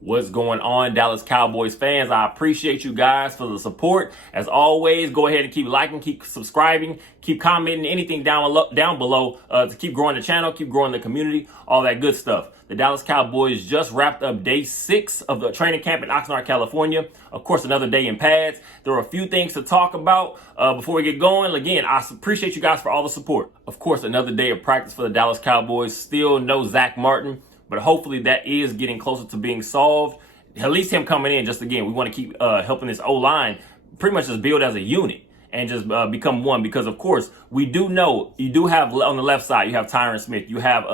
What's going on, Dallas Cowboys fans? I appreciate you guys for the support. As always, go ahead and keep liking, keep subscribing, keep commenting anything down below to keep growing the channel, keep growing the community, all that good stuff. The Dallas Cowboys just wrapped up day 6 of the training camp in Oxnard, California. Of course, another day in pads. There are a few things to talk about before we get going. Again, I appreciate you guys for all the support. Of course, another day of practice for the Dallas Cowboys. Still no Zach Martin, but hopefully that is getting closer to being solved. At least him coming in, just again, we want to keep helping this O-line pretty much just build as a unit and just become one, because of course we do know you do have on the left side, you have Tyron Smith, you have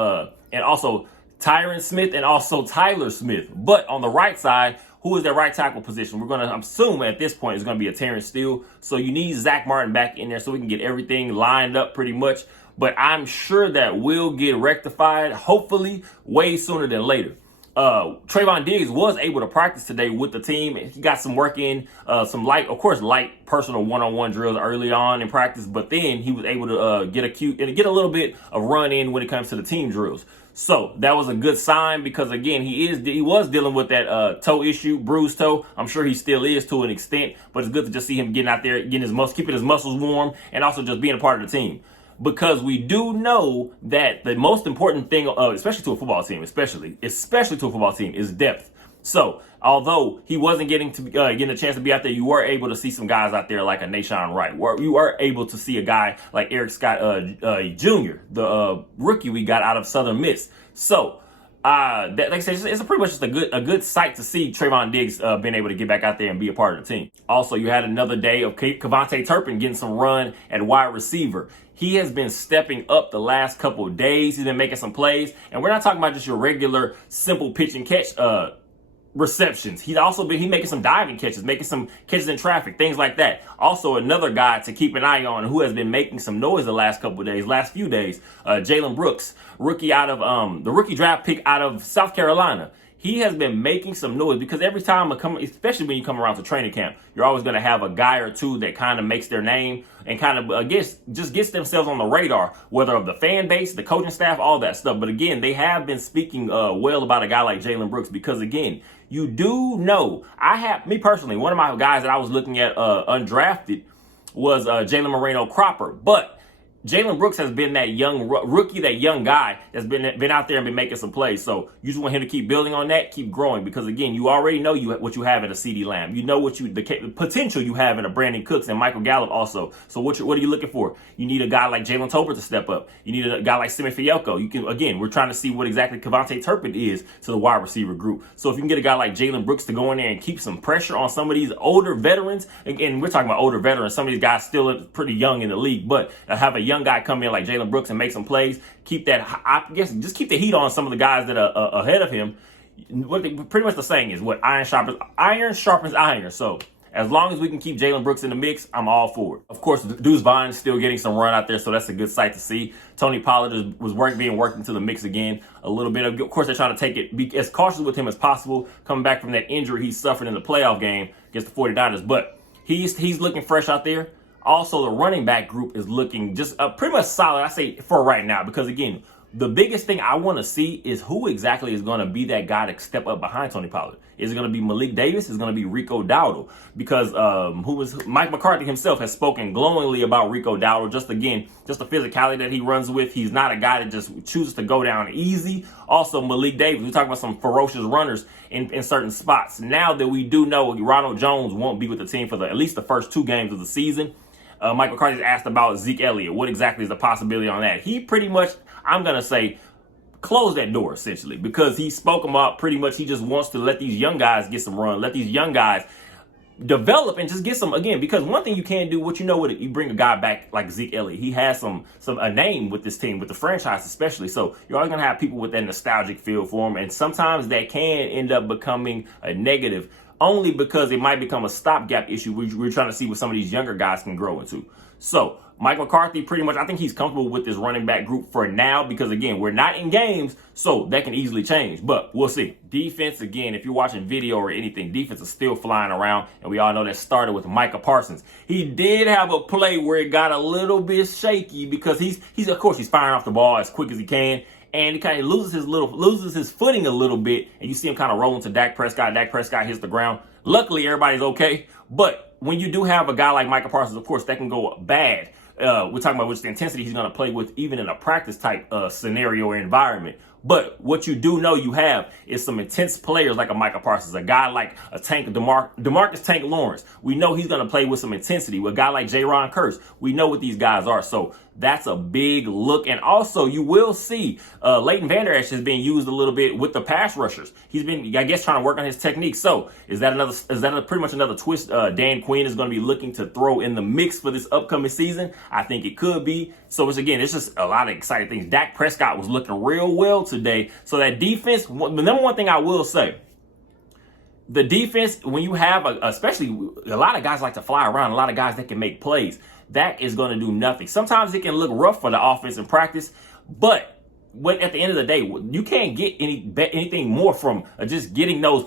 and also Tyron Smith and also Tyler Smith. But on the right side, who is their right tackle position? We're going to assume at this point it's going to be a Terrence Steele. So you need Zach Martin back in there so we can get everything lined up pretty much. But I'm sure that will get rectified, hopefully, way sooner than later. Trayvon Diggs was able to practice today with the team. He got some work in, some light personal one-on-one drills early on in practice. But then he was able to get a little bit of run in when it comes to the team drills. So that was a good sign, because again, he was dealing with that toe issue, bruised toe. I'm sure he still is to an extent, but it's good to just see him getting out there, keeping his muscles warm, and also just being a part of the team. Because we do know that the most important thing, especially to a football team, especially to a football team, is depth. So although he wasn't getting a chance to be out there, you were able to see some guys out there like a Nashawn Wright. You were able to see a guy like Eric Scott Jr., the rookie we got out of Southern Miss. So like I said, it's pretty much just a good sight to see Trayvon Diggs being able to get back out there and be a part of the team. Also, you had another day of Kevontae Turpin getting some run at wide receiver. He has been stepping up the last couple of days. He's been making some plays. And we're not talking about just your regular simple pitch and catch receptions. He's also been making some diving catches, making some catches in traffic, things like that. Also, another guy to keep an eye on who has been making some noise the last few days, Jalen Brooks, rookie out of the rookie draft pick out of South Carolina. He has been making some noise, because every time, especially when you come around to training camp, you're always going to have a guy or two that kind of makes their name and kind of just gets themselves on the radar, whether of the fan base, the coaching staff, all that stuff. But again, they have been speaking well about a guy like Jalen Brooks, because again, you do know, me personally, one of my guys that I was looking at undrafted was Jalen Moreno Cropper, but Jalen Brooks has been that young rookie, that young guy that's been out there and been making some plays. So you just want him to keep building on that, keep growing, because again, you already know what you have in a CeeDee Lamb. You know the potential you have in a Brandon Cooks and Michael Gallup also. So what are you looking for? You need a guy like Jalen Tolbert to step up. You need a guy like Simi Fehoko. We're trying to see what exactly Kevontae Turpin is to the wide receiver group. So if you can get a guy like Jalen Brooks to go in there and keep some pressure on some of these older veterans, again, we're talking about older veterans. Some of these guys still pretty young in the league, but have a young guy come in like Jalen Brooks and make some plays, keep that, I guess, just keep the heat on some of the guys that are ahead of him. Pretty much the saying is, iron sharpens iron. So as long as we can keep Jalen Brooks in the mix, I'm all for it. Of course, Deuce Vaughn is still getting some run out there, so that's a good sight to see. Tony Pollard was being worked into the mix again a little bit. Of course, they're trying to be as cautious with him as possible, coming back from that injury he suffered in the playoff game against the 49ers. But he's looking fresh out there. Also, the running back group is looking just pretty much solid, I say, for right now. Because, again, the biggest thing I want to see is who exactly is going to be that guy to step up behind Tony Pollard. Is it going to be Malik Davis? Is it going to be Rico Dowdle? Because Mike McCarthy himself has spoken glowingly about Rico Dowdle. Just the physicality that he runs with. He's not a guy that just chooses to go down easy. Also, Malik Davis, we're talking about some ferocious runners in certain spots. Now that we do know Ronald Jones won't be with the team for at least the first 2 games of the season, Mike McCarthy's asked about Zeke Elliott. What exactly is the possibility on that? He pretty much, I'm going to say, closed that door, essentially, because he spoke about pretty much he just wants to let these young guys get some run, let these young guys develop and just get some, again, because one thing you can't do, you bring a guy back like Zeke Elliott. He has a name with this team, with the franchise especially. So you're always going to have people with that nostalgic feel for him. And sometimes that can end up becoming a negative, only because it might become a stopgap issue we're trying to see what some of these younger guys can grow into. So Mike McCarthy, pretty much, I think he's comfortable with this running back group for now because, again, we're not in games, so that can easily change. But we'll see. Defense, again, if you're watching video or anything, defense is still flying around, and we all know that started with Micah Parsons. He did have a play where it got a little bit shaky because he's of course, he's firing off the ball as quick as he can, and he kind of loses his footing a little bit, and you see him kind of rolling to Dak Prescott. Dak Prescott hits the ground. Luckily, everybody's okay, but when you do have a guy like Micah Parsons, of course, that can go bad. We're talking about which the intensity he's going to play with, even in a practice type scenario or environment. But what you do know you have is some intense players like a Micah Parsons, a guy like a Tank DeMarcus Tank Lawrence. We know he's going to play with some intensity. With a guy like Jaron Kearse, we know what these guys are. So that's a big look. And also, you will see Leighton Vander Esch is being used a little bit with the pass rushers. He's been, I guess, trying to work on his technique. So is that pretty much another twist Dan Quinn is going to be looking to throw in the mix for this upcoming season? I think it could be. So it's just a lot of exciting things. Dak Prescott was looking real well today. So that defense, the number one thing I will say, the defense, when you have, especially a lot of guys like to fly around, a lot of guys that can make plays, that is going to do nothing. Sometimes it can look rough for the offense in practice, but at the end of the day, you can't get anything more from just getting those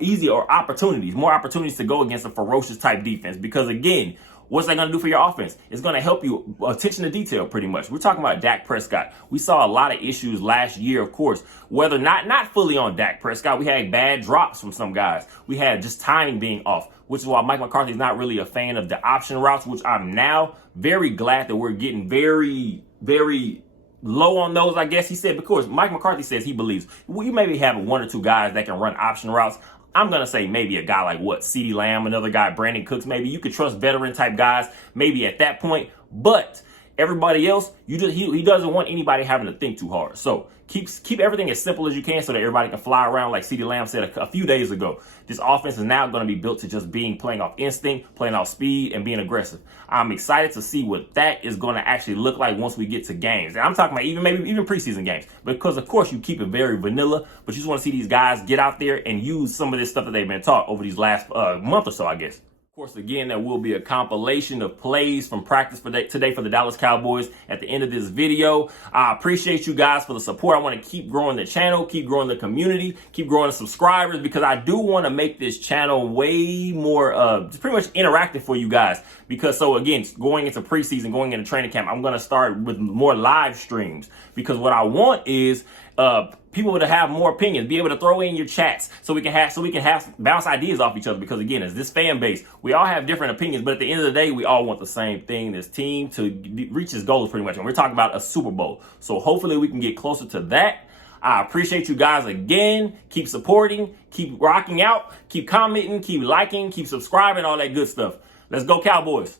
easy or more opportunities to go against a ferocious type defense. Because again, what's that going to do for your offense? It's going to help you attention to detail pretty much. We're talking about Dak Prescott. We saw a lot of issues last year, of course, whether not fully on Dak Prescott. We had bad drops from some guys. We had just timing being off, which is why Mike McCarthy is not really a fan of the option routes, which I'm now very glad that we're getting very, very low on those, I guess he said, because Mike McCarthy says he believes we maybe have one or two guys that can run option routes. I'm going to say maybe a guy like CeeDee Lamb, another guy, Brandon Cooks, maybe you could trust veteran type guys maybe at that point. But everybody else, he doesn't want anybody having to think too hard. So keep everything as simple as you can so that everybody can fly around like CeeDee Lamb said a few days ago. This offense is now going to be built to just playing off instinct, playing off speed, and being aggressive. I'm excited to see what that is going to actually look like once we get to games. And I'm talking about even preseason games, because of course you keep it very vanilla, but you just want to see these guys get out there and use some of this stuff that they've been taught over these last month or so, I guess. Of course, again, there will be a compilation of plays from practice today for the Dallas Cowboys at the end of this video. I appreciate you guys for the support. I want to keep growing the channel, keep growing the community, keep growing the subscribers, because I do want to make this channel way more pretty much interactive for you guys. Because so again, going into preseason, going into training camp, I'm going to start with more live streams, because what I want is people to have more opinions, be able to throw in your chats so we can have bounce ideas off each other. Because again, as this fan base, we all have different opinions, but at the end of the day, we all want the same thing, this team to reach its goals pretty much. And we're talking about a Super Bowl. So hopefully we can get closer to that. I appreciate you guys again. Keep supporting, keep rocking out, keep commenting, keep liking, keep subscribing, all that good stuff. Let's go Cowboys.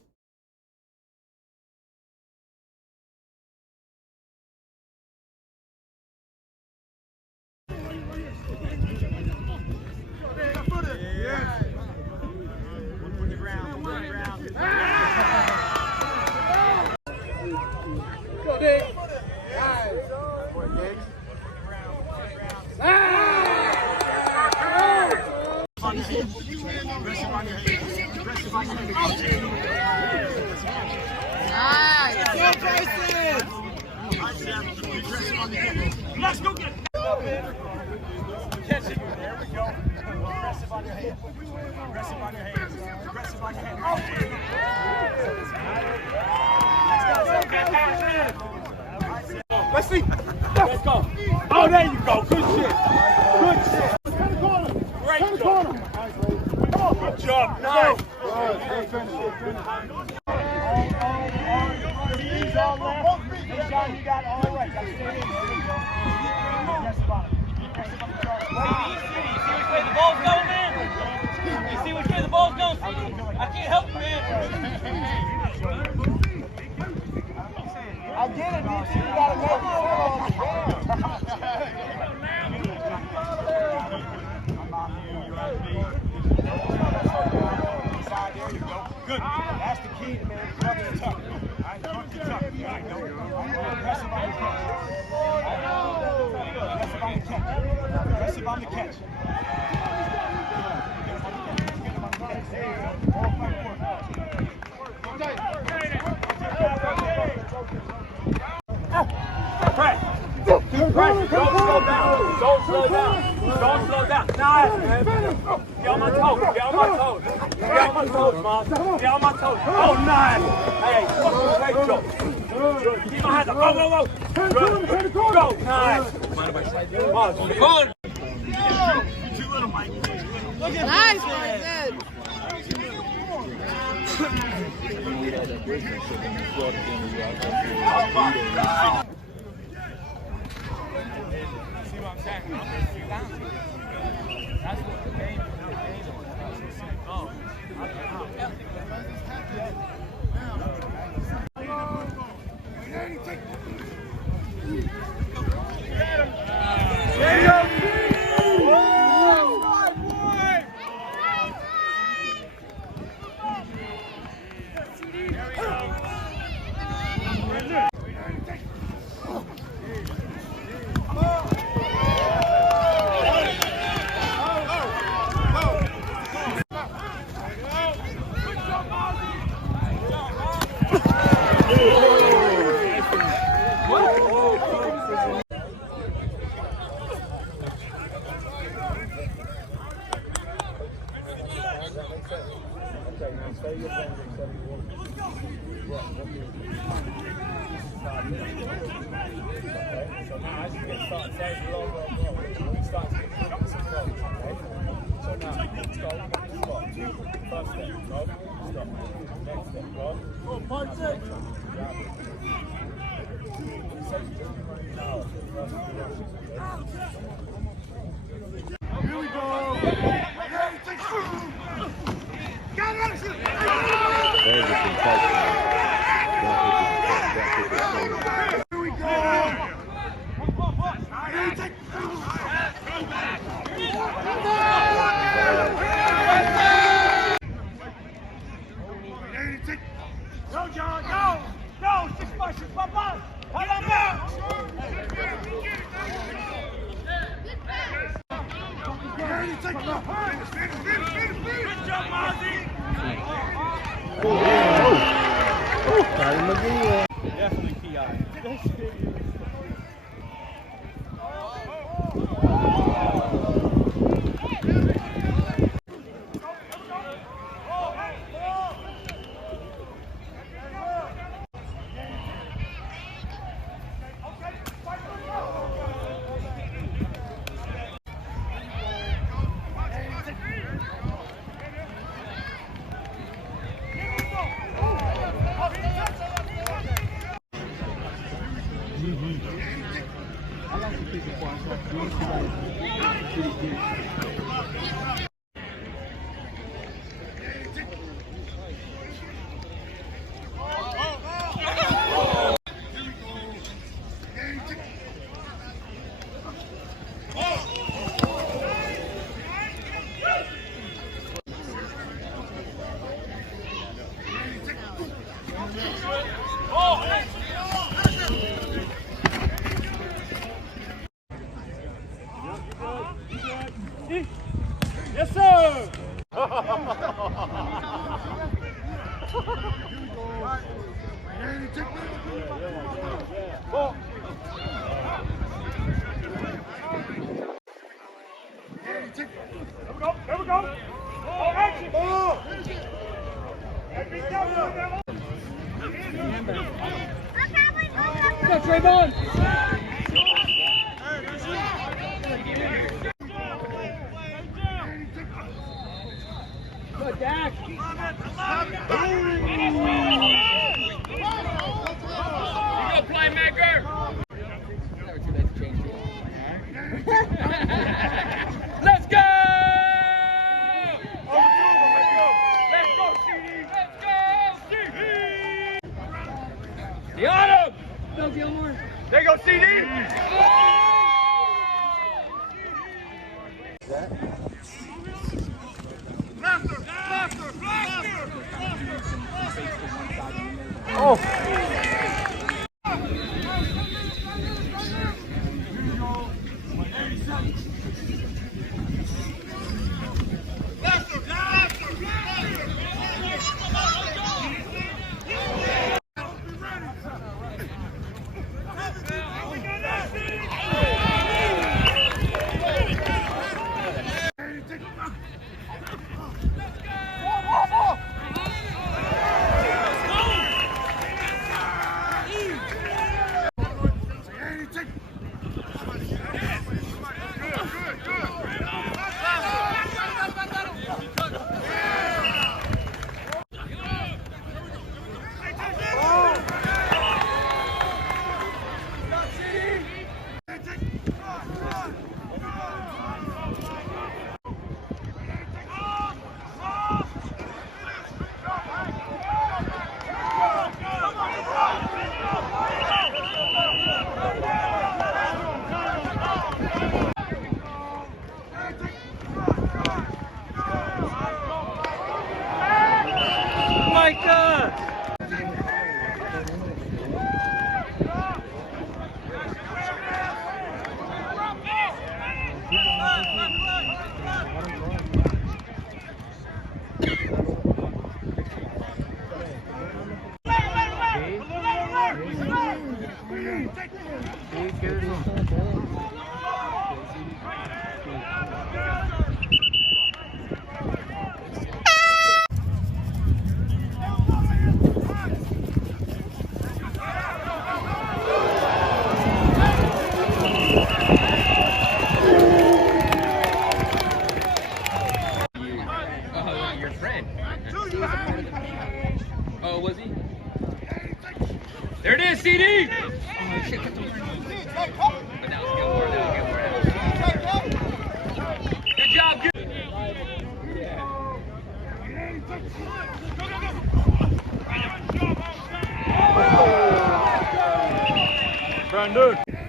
Let's go get it. Catch it. There we go. Aggressive on your head. Aggressive on your hands. Aggressive on your head. Let's see. Let's go. Oh, there you go. Good shit. Good shit. Turn the corner. Great. Turn the corner. Come on. Good job. Nice. All left. Hey, Sean, you got all right. Got to stay in. Aggressive on it. Aggressive on the charge. You see which way the ball's going, man? You see which way the ball's going? I can't help you, man. I get it, DC. You got to make it all the There you go. Good. That's the key, man. Front and tuck. All right, front and tuck. There you go. Aggressive on the catch. Aggressive on the catch. Aggressive on the catch. Get him on the catch. There you go. All right, work. pressure. Don't slow down. Don't slow down. Don't slow down. Nice, man. Get on my toes. Get on my toes. Get on my toes, Mom. Get on my toes. Oh, nice. Hey, great job. Good. Keep my hands up. Go, go, go. Good. Go. Nice. Come on. Too little, Mike. Nice, Mike. That's what the game Go, John, go! Go! 6 by 6 by 5! Hold on back! Good job, Mozzie! Definitely PI. Yes, sir! There we go! Oh, action! Oh! Go, Trayvon! Good, Dak! You go, playmaker! Never too late to change it. Let's go! Let's go, CD! Let's go, CD! Deanna! Go, Gilmore! There you go, CD! Good job, good. Brandon.